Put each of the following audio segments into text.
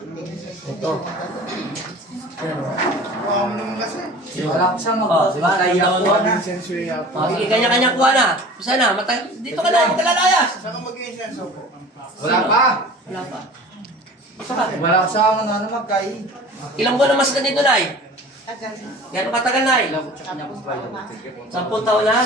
Ito. Wala ko siya Diba? Sige, kanya-kanya kuha na. Isa na. Dito ka na. Magkalalayas. Saan ka mag-i-insenso po? Wala pa. Wala pa. Isa ka. Wala ko siya magkay. Ilang buwan na mas ka dito, Nay? Gano'ng katagal, Nay? 10 taon na?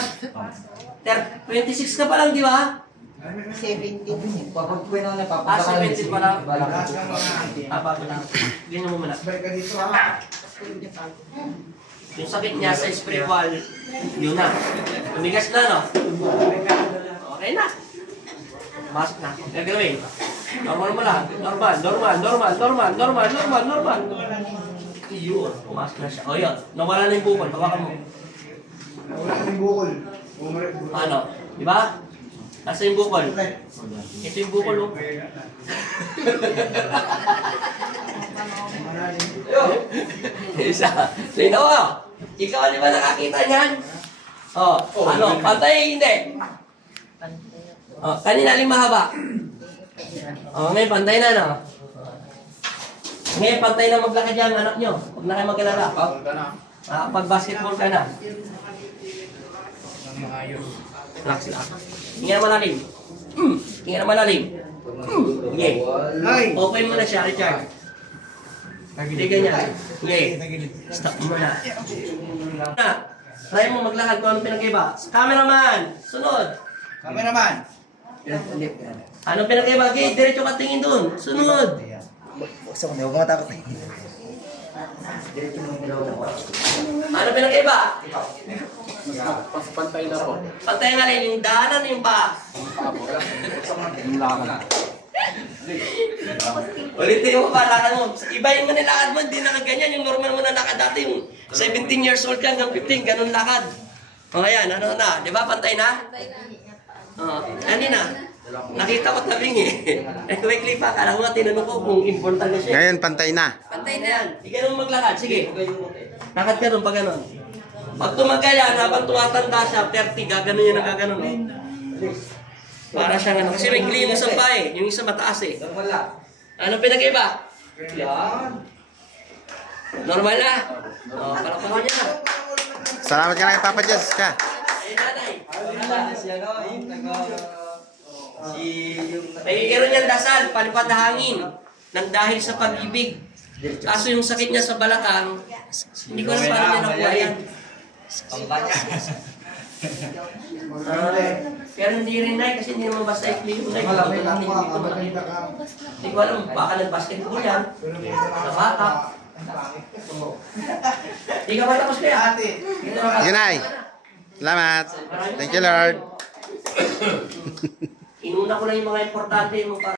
26 ka pa lang, di ba? 70. Kapag ko na 70 pa lang. Lahat ng mga Bago lang. Ganyan mo muna. balik ka dito ha. Yung sakit niya sa spiritual, yun na. Tumigas na, no? Okay na. Masok na. Gagawin. Normal mo lang. Normal. Yun. Pumasok na siya. O yun. Nawala na yung bukol. Hawakan mo. Wala yung bukol. Ano? Diba? Nasa yung bukol. Ito yung bukol, oh. Isa. Sino ko? Ikaw, di ba nakakita niyan? Oh, ano? Pantay, hindi. Oh, kanina aling mahaba. Oh, ngayon pantay na, no? Ngayon pantay na maglakad yung anak nyo. Huwag na kayo magkalala. Oh. Pag basketball ka na. Relax lang. Hinga na malalim. Hinga na malalim. Sige. Open mo na siya, Richard. Hindi ganyan. Sige. Stop mo na. Try mo maglakad kung anong pinag-iba. Cameraman! Sunod! Cameraman! Anong pinag-iba? Okay, diretso ka tingin dun. Sunod! Gusto ko na, huwag matakot eh. Ano pinag-iba? Pantay na po. Pantay nga rin yung daanan yung paa. Ulitin mo pa, lakad mo. Iba yung manilakad mo, hindi nakaganyan. Yung normal mo na lakad dati, yung 17 years old ka hanggang 15, ganun lakad. O ayan, ano na, di ba pantay na? Kanina, nakita ko tabing eh. May clip pa, kala ko nga tinanong ko kung importante siya. Ngayon, pantay na. Pantay na yan. Hindi ganun maglakad, sige. Lakad ka rin pa ganun. Pag tumagal yan, habang tumatanda siya, 30, gaganon yan ang gaganon. Para siya nga, kasi may glimus ang pa eh. Yung isa mataas eh. Anong pinag-iba? Normal na. O, palakpakan niya na. Salamat ka na kay Papa Jess ka. Ay, nanay. Nagkikaroon niyang dasal, palipad na hangin. Nang dahil sa pag-ibig. Kaso yung sakit niya sa balakang, hindi ko alam paano niya nakuha yan. Pero hindi rin na kasi hindi naman basta i-click mo na. Hindi ko alam, baka nag-basketball yan. Nabata. Hindi ka ba tapos kaya? Yun ay. Salamat. Thank you, Lord. Inuna ko lang yung mga importante mo para